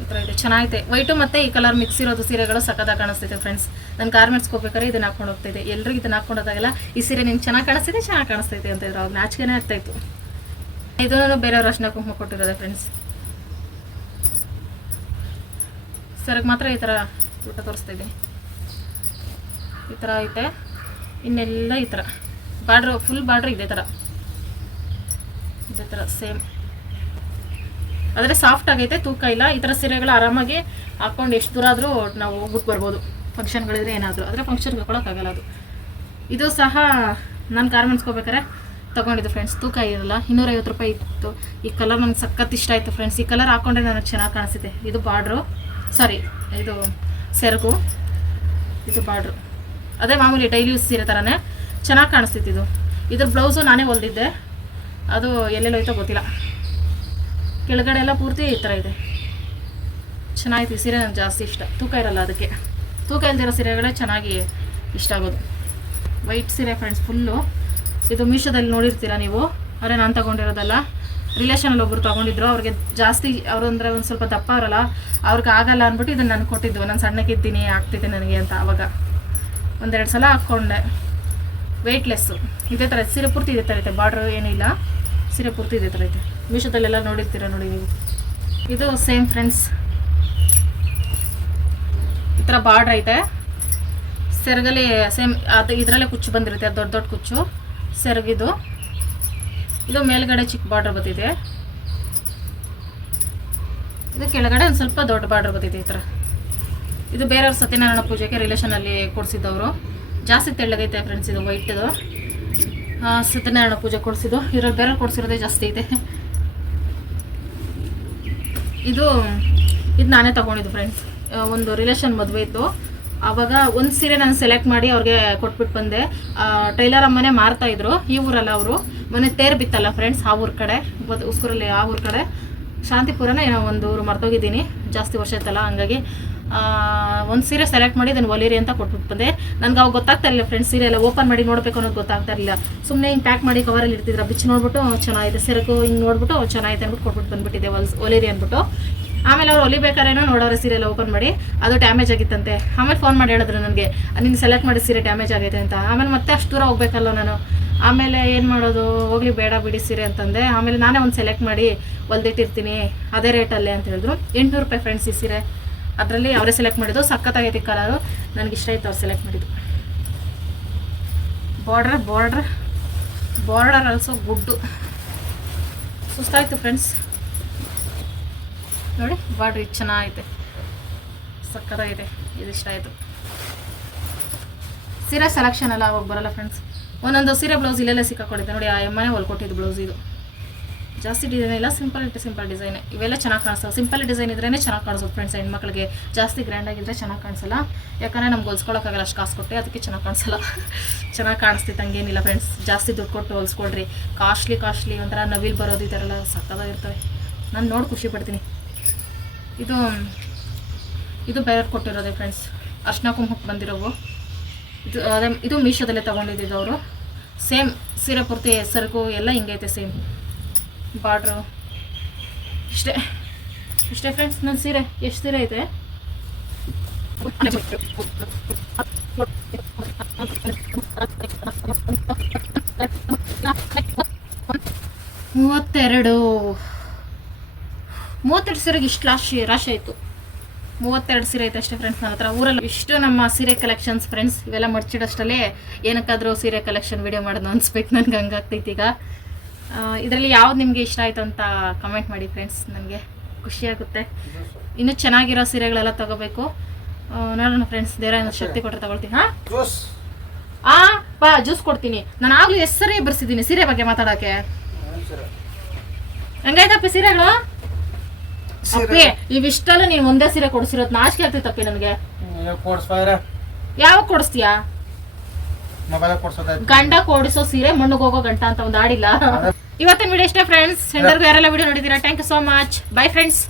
S1: ಈ ಥರ ಇದೆ. ಚೆನ್ನಾಗಿದೆ. ವೈಟು ಮತ್ತು ಈ ಕಲರ್ ಮಿಕ್ಸ್ ಇರೋದು ಸೀರೆಗಳು ಸಕ್ಕತ್ತಾಗಿ ಕಾಣಿಸ್ತೈತೆ ಫ್ರೆಂಡ್ಸ್ ನಾನು ಗಾರ್ಮೆಂಟ್ಸ್ಗೆ ಹೋಗ್ಬೇಕಾದ್ರೆ ಇದನ್ನ ಹಾಕೊಂಡು ಹೋಗ್ತಿದ್ದೆ. ಎಲ್ರಿಗೂ ಇದನ್ನ ಹಾಕೊಂಡೋದಾಗೆಲ್ಲ ಈ ಸೀರೆ ನಿಂಗೆ ಚೆನ್ನಾಗಿ ಕಾಣಿಸ್ತಿದೆ, ಚೆನ್ನಾಗಿ ಕಾಣಿಸ್ತೈತೆ ಅಂತ ಇದ್ರು. ಅವಾಗ ನಾಚಿಕೆನೇ ಆಗ್ತಾಯಿತ್ತು ಇದು ಬೇರೆ ಅರ್ಶಿನ ಕುಂಕುಮ ಕೊಟ್ಟಿರೋದೆ ಫ್ರೆಂಡ್ಸ್ ಸರಿಗೆ ಮಾತ್ರ ಈ ಥರ ಊಟ ತೋರಿಸ್ತಾ ಇದ್ದೀನಿ ಈ ಥರ ಐತೆ. ಇನ್ನೆಲ್ಲ ಈ ಥರ ಬಾರ್ಡ್ರ್ ಫುಲ್ ಬಾರ್ಡ್ರ್ ಇದೆ ಥರ ಇದೇ ಥರ ಸೇಮ್ ಆದರೆ ಸಾಫ್ಟ್ ಆಗೈತೆ, ತೂಕ ಇಲ್ಲ. ಈ ಥರ ಸೀರೆಗಳು ಆರಾಮಾಗಿ ಹಾಕ್ಕೊಂಡು ಎಷ್ಟು ದೂರ ಆದರೂ ನಾವು ಹೋಗ್ಬಿಟ್ಟು ಬರ್ಬೋದು. ಫಂಕ್ಷನ್ಗಳಿದ್ರೆ ಏನಾದರೂ. ಆದರೆ ಫಂಕ್ಷನ್ಗೆ ಹಾಕೊಳಕ್ಕಾಗಲ್ಲ ಅದು. ಇದು ಸಹ ನಾನು ಗಾರ್ಮೆಂಟ್ಸ್ಗೆ ಹೋಗ್ಬೇಕಾರೆ ತಗೊಂಡಿದ್ದು ಫ್ರೆಂಡ್ಸ್ ತೂಕ ಇರಲ್ಲ ಇನ್ನೂರೈವತ್ತು ರೂಪಾಯಿ ಇತ್ತು. ಈ ಕಲರ್ ನನಗೆ ಸಖತ್ ಇಷ್ಟ ಆಯಿತು ಫ್ರೆಂಡ್ಸ್ ಈ ಕಲರ್ ಹಾಕೊಂಡ್ರೆ ನನಗೆ ಚೆನ್ನಾಗಿ ಕಾಣಿಸುತ್ತೆ. ಇದು ಬಾರ್ಡ್ರು. ಸಾರಿ ಇದು ಸೆರಗು. ಇದು ಬಾರ್ಡ್ರು. ಅದೇ ಮಾಮೂಲಿ ಡೈಲಿ ಯೂಸ್ ಸೀರೆ ಥರನೇ ಚೆನ್ನಾಗಿ ಕಾಣಿಸ್ತಿತ್ತು ಇದು. ಇದ್ರ ಬ್ಲೌಸು ನಾನೇ ಹೊಲ್ದಿದ್ದೆ. ಅದು ಎಲ್ಲೆಲ್ಲೋಯ್ತೋ ಗೊತ್ತಿಲ್ಲ. ಕೆಳಗಡೆ ಎಲ್ಲ ಪೂರ್ತಿ ಈ ಥರ ಇದೆ. ಚೆನ್ನಾಗಿತ್ತು ಈ ಸೀರೆ ನಂಗೆ ಜಾಸ್ತಿ ಇಷ್ಟ. ತೂಕ ಇರಲ್ಲ ಅದಕ್ಕೆ. ತೂಕ ಇಲ್ದಿರೋ ಸೀರೆಗಳೇ ಚೆನ್ನಾಗಿ ಇಷ್ಟ ಆಗೋದು. ವೈಟ್ ಸೀರೆ ಫ್ರೆಂಡ್ಸ್ ಫುಲ್ಲು ಇದು ಮೀಶೋದಲ್ಲಿ ನೋಡಿರ್ತೀರ ನೀವು? ಅವರೇ ನಾನು ತೊಗೊಂಡಿರೋದಲ್ಲ. ರಿಲೇಷನಲ್ಲಿ ಒಬ್ಬರು ತೊಗೊಂಡಿದ್ರು. ಅವ್ರಿಗೆ ಜಾಸ್ತಿ, ಅವರು ಅಂದರೆ ಒಂದು ಸ್ವಲ್ಪ ದಪ್ಪ ಅವರಲ್ಲ. ಅವ್ರಿಗೆ ಆಗಲ್ಲ ಅಂದ್ಬಿಟ್ಟು ಇದನ್ನು ನಾನು ಕೊಟ್ಟಿದ್ದು. ನಾನು ಸಣ್ಣಕ್ಕಿದ್ದೀನಿ ಆಗ್ತಿದ್ದೆ ನನಗೆ ಅಂತ ಆವಾಗ ಒಂದೆರಡು ಸಲ ಹಾಕ್ಕೊಂಡೆ. ವೆಯ್ಟ್ಲೆಸ್ಸು ಇದೇ ಥರ ಸೀರೆ ಪೂರ್ತಿ ಇದೇ ಥರ ಐತೆ. ಬಾರ್ಡ್ರ್ ಏನಿಲ್ಲ ಸೀರೆ ಪೂರ್ತಿ ಇದೇ ಥರ ಐತೆ. ಮೀಶೋದಲ್ಲೆಲ್ಲ ನೋಡಿರ್ತೀರ ನೋಡಿ ನೀವು? ಇದು ಸೇಮ್ ಫ್ರೆಂಡ್ಸ್ ಈ ಥರ ಬಾರ್ಡ್ರ್ ಐತೆ. ಸೆರಗಲ್ಲಿ ಸೇಮ್ ಅದು ಇದರಲ್ಲೇ ಕುಚ್ಚು ಬಂದಿರುತ್ತೆ ದೊಡ್ಡ ದೊಡ್ಡ ಕುಚ್ಚು. ಸೆರಗಿದು. ಇದು ಮೇಲ್ಗಡೆ ಚಿಕ್ಕ ಬಾರ್ಡರ್ ಬಂದಿದೆ. ಇದು ಕೆಳಗಡೆ ಒಂದು ಸ್ವಲ್ಪ ದೊಡ್ಡ ಬಾರ್ಡ್ರ್ ಬಂದಿದೆ ಈ ಥರ ಇದು ಬೇರೆಯವ್ರ ಸತ್ಯನಾರಾಯಣ ಪೂಜೆಗೆ ರಿಲೇಷನಲ್ಲಿ ಕೊಡಿಸಿದ್ದವರು. ಜಾಸ್ತಿ ತೆಳ್ಳಗೈತೆ ಫ್ರೆಂಡ್ಸ್ ಇದು ವೈಟ್ದು ಸತ್ಯನಾರಾಯಣ ಪೂಜೆ ಕೊಡಿಸಿದ್ದು. ಇರೋ ಬೇರೆ ಕೊಡಿಸಿರೋದೇ ಜಾಸ್ತಿ ಇದೆ ಇದು ಇದು ನಾನೇ ತಗೊಂಡಿದ್ದು ಫ್ರೆಂಡ್ಸ್ ಒಂದು ರಿಲೇಷನ್ ಮದುವೆ ಇತ್ತು. ಆವಾಗ ಒಂದು ಸೀರೆ ನಾನು ಸೆಲೆಕ್ಟ್ ಮಾಡಿ ಅವ್ರಿಗೆ ಕೊಟ್ಬಿಟ್ಟು ಬಂದೆ. ಟೈಲರ್ ಅಮ್ಮನೇ ಮಾರ್ತಾ ಇದ್ರು. ಈ ಊರಲ್ಲ ಅವರು. ಮೊನ್ನೆ ತೇರು ಬಿತ್ತಲ್ಲ ಫ್ರೆಂಡ್ಸ್ ಆ ಊರ ಕಡೆ. ಉಸ್ಕೂರಲ್ಲಿ ಆ ಊರ ಕಡೆ. ಶಾಂತಿಪುರನ ಏನೋ ಒಂದು ಊರು ಮರ್ತೋಗಿದ್ದೀನಿ. ಜಾಸ್ತಿ ವರ್ಷ ಆಯ್ತಲ್ಲ, ಹಂಗಾಗಿ ಒಂದು ಸೀರೆ ಸೆಲೆಕ್ಟ್ ಮಾಡಿ ಅದನ್ನು ಒಲಿರಿ ಅಂತ ಕೊಟ್ಬಿಟ್ಟು ಬಂದೆ ನನಗೆ ಅವಾಗ ಗೊತ್ತಾಗ್ತಾ ಇರಲಿಲ್ಲ ಫ್ರೆಂಡ್ಸ್ ಸೀರೆ ಎಲ್ಲ ಓಪನ್ ಮಾಡಿ ನೋಡಬೇಕು ಅನ್ನೋದು ಗೊತ್ತಾಗ್ತಾ ಇರಲಿಲ್ಲ. ಸುಮ್ಮನೆ ಹಿಂಗೆ ಪ್ಯಾಕ್ ಮಾಡಿ ಕವರಲ್ಲಿ ಇರ್ತಿದ್ರ ಬಿಚ್ಚಿ ನೋಡ್ಬಿಟ್ಟು ಚೆನ್ನಾಗಿದೆ ಸೆರಗು ಹಿಂಗೆ ನೋಡ್ಬಿಟ್ಟು ಚೆನ್ನಾಗಿದೆ ಅಂದ್ಬಿಟ್ಟು ಕೊಟ್ಬಿಟ್ಟು ಬಂದ್ಬಿಟ್ಟಿದೆ ಒಲ್ ಒಲಿರಿ ಅಂದ್ಬಿಟ್ಟು. ಆಮೇಲೆ ಅವ್ರು ಹೊಲಿಬೇಕಾರೇನೋ ನೋಡೋರೆ ಸೀರೆ ಎಲ್ಲ ಓಪನ್ ಮಾಡಿ, ಅದು ಡ್ಯಾಮೇಜ್ ಆಗಿತ್ತಂತೆ. ಆಮೇಲೆ ಫೋನ್ ಮಾಡಿ ಹೇಳಿದ್ರು ನನಗೆ ನಿನ್ನ ಸೆಲೆಕ್ಟ್ ಮಾಡಿ ಸೀರೆ ಡ್ಯಾಮೇಜ್ ಆಗೈತೆ ಅಂತ. ಆಮೇಲೆ ಮತ್ತೆ ಅಷ್ಟು ದೂರ ಹೋಗ್ಬೇಕಲ್ಲ ನಾನು. ಆಮೇಲೆ ಏನು ಮಾಡೋದು? ಹೋಗ್ಲಿ, ಬೇಡ ಬಿಡಿ ಸೀರೆ ಅಂತಂದೆ. ಆಮೇಲೆ ನಾನೇ ಒಂದು ಸೆಲೆಕ್ಟ್ ಮಾಡಿ ಹೊಲ್ದಿಟ್ಟಿರ್ತೀನಿ ಅದೇ ರೇಟಲ್ಲೇ ಅಂತ ಹೇಳಿದ್ರು. ಎಂಟುನೂರು ರೂಪಾಯಿ ಫ್ರೆಂಡ್ಸ್ ಈ ಸೀರೆ. ಅದರಲ್ಲಿ ಅವರೇ ಸೆಲೆಕ್ಟ್ ಮಾಡಿದ್ದು. ಸಖತ್ತಾಗೈತಿ ಕಲರು ನನಗೆ ಇಷ್ಟ ಆಯ್ತು ಅವ್ರು ಸೆಲೆಕ್ಟ್ ಮಾಡಿದ್ದು. Border border border also good ಸುಸ್ತಾಯಿತು friends ನೋಡಿ ಬಾರ್ಡ್ರ್ ಇದು ಚೆನ್ನಾಗೈತೆ. ಸಕ್ಕತ್ತಾಗೈತೆ ಇದು ಇಷ್ಟ ಆಯಿತು. ಸೀರೆ ಸೆಲೆಕ್ಷನ್ ಎಲ್ಲ ಅವಾಗ ಬರಲ್ಲ ಫ್ರೆಂಡ್ಸ್ ಒಂದೊಂದು ಸೀರೆ ಬ್ಲೌಸ್ ಇಲ್ಲೆಲ್ಲ ಸಿಕ್ಕಾಕೊಂಡಿದ್ದೆ. ನೋಡಿ, ಆ ಎಮ್ಮನೆ ಹೊಲ್ಕೊಟ್ಟಿದ್ದು ಬ್ಲೌಸ್ ಇದು. ಜಾಸ್ತಿ ಡಿಸೈನ್ ಇಲ್ಲ ಸಿಂಪಲ್ ಇಟ್ಟು ಸಿಂಪಲ್ ಡಿಸೈನ್ ಇವೆಲ್ಲ ಚೆನ್ನಾಗಿ ಕಾಣಿಸ್ತವೆ. ಸಿಂಪಲ್ ಡಿಸೈನ್ ಇದ್ರೇ ಚೆನ್ನಾಗಿ ಕಾಣಿಸೋದು ಫ್ರೆಂಡ್ಸ್ ಹೆಣ್ಮಕ್ಳಿಗೆ. ಜಾಸ್ತಿ ಗ್ರ್ಯಾಂಡ್ ಆಗಿದ್ರೆ ಚೆನ್ನಾಗಿ ಕಾಣಿಸಲ್ಲ. ಯಾಕಂದರೆ ನಮ್ಗೆ ಹೊಲ್ಸ್ಕೊಳಕ್ಕಾಗಲ್ಲ ಅಷ್ಟು ಕಾಸು ಕೊಟ್ಟೆ, ಅದಕ್ಕೆ ಚೆನ್ನಾಗಿ ಕಾಣಿಸಲ್ಲ. ಚೆನ್ನಾಗಿ ಕಾಣಿಸ್ತಿತ್ತು, ಹಂಗೇನಿಲ್ಲ ಫ್ರೆಂಡ್ಸ್ ಜಾಸ್ತಿ ದುಡ್ಡು ಕೊಟ್ಟು ಹೊಲ್ಸ್ಕೊಳ್ರಿ. ಕಾಸ್ಟ್ಲಿ ಕಾಸ್ಟ್ಲಿ ಒಂಥರ ನವಿಲ್ ಬರೋದು ಈ ಥರ ಎಲ್ಲ ಸಕ್ಕದಾಗಿರ್ತವೆ ನಾನು ನೋಡಿ ಖುಷಿ ಪಡ್ತೀನಿ. ಇದು ಇದು ಬೇರೆ ಕೊಟ್ಟಿರೋದೆ ಫ್ರೆಂಡ್ಸ್ ಅರ್ಶಿನ ಕುಂಕುಮಕ್ಕೆ ಬಂದಿರೋವು. ಇದು, ಅದೇ, ಇದು ಮೀಶೋದಲ್ಲೇ ತೊಗೊಂಡಿದ್ದು ಅವರು. ಸೇಮ್ ಸೀರೆ, ಪೂರ್ತಿ ಸರಕು ಎಲ್ಲ ಹಿಂಗೈತೆ ಸೇಮ್ ಬಾರ್ಡ್ರು ಇಷ್ಟೇ. ಇಷ್ಟೇ ಫ್ರೆಂಡ್ಸ್ ನನ್ನ ಸೀರೆ ಎಷ್ಟು ಸೀರೆ ಐತೆ? ಮೂವತ್ತೆರಡು. ಮೂವತ್ತೆರಡು ಸೀರೆಗೆ ಇಷ್ಟು ರಾಶಿ ರಾಶಿ ಆಯಿತು. ಮೂವತ್ತೆರಡು ಸೀರೆ ಐತೆ ಅಷ್ಟೇ ಫ್ರೆಂಡ್ಸ್ ನನ್ನ ಹತ್ರ. ಊರಲ್ಲಿ ಇಷ್ಟು ನಮ್ಮ ಸೀರೆ ಕಲೆಕ್ಷನ್ಸ್ ಫ್ರೆಂಡ್ಸ್ ಇವೆಲ್ಲ ಮಡ್ಚಿಡಷ್ಟಲ್ಲೇ ಏನಕ್ಕಾದರೂ ಸೀರೆ ಕಲೆಕ್ಷನ್ ವಿಡಿಯೋ ಮಾಡೋದು ಅನ್ಸ್ಬೇಕು. ನನಗೆ ಹಂಗಾಗ್ತೈತಿ ಈಗ. ಇದರಲ್ಲಿ ಯಾವ್ದು ನಿಮಗೆ ಇಷ್ಟ ಆಯಿತು ಅಂತ ಕಮೆಂಟ್ ಮಾಡಿ ಫ್ರೆಂಡ್ಸ್ ನನಗೆ ಖುಷಿಯಾಗುತ್ತೆ ಇನ್ನೂ ಚೆನ್ನಾಗಿರೋ ಸೀರೆಗಳೆಲ್ಲ ತಗೋಬೇಕು. ನೋಡೋಣ ಫ್ರೆಂಡ್ಸ್ ದೇವರ ಶಕ್ತಿ ಕೊಟ್ಟರೆ ತಗೊಳ್ತೀನಿ ಹಾಂ? ಆ ಬಾ ಜ್ಯೂಸ್ ಕೊಡ್ತೀನಿ. ನಾನು ಆಗಲೂ ಹೆಸರೇ ಬರ್ಸಿದ್ದೀನಿ ಸೀರೆ ಬಗ್ಗೆ ಮಾತಾಡೋಕ್ಕೆ ಹಂಗಾಯ್ತಪ್ಪ ಸೀರೆಗಳು? ಅಪ್ಪಿ ಇವಿಷ್ಟಲ್ಲ ನೀವು ಒಂದೇ ಸೀರೆ ಕೊಡಿಸಿರೋದು ನಾಚಿಕೆ ಆಗ್ತೈತಪ್ಪಿ ನನಗೆ. ಯಾವಾಗ ಕೊಡಿಸ್ತೀಯಾ? ಗಂಡ ಕೊಡಿಸೋ ಸೀರೆ ಮಣ್ಣಿಗೆ ಹೋಗೋ ಗಂಟ ಅಂತ ಒಂದು ಆಡಿಲ್ಲ. ಇವತ್ತಿನ ವಿಡಿಯೋ ಇಷ್ಟೇ ಫ್ರೆಂಡ್ಸ್ ಎಲ್ಲರಿಗೂ ಯಾರೆಲ್ಲ video ನೋಡಿದೀರಾ thank you so much bye friends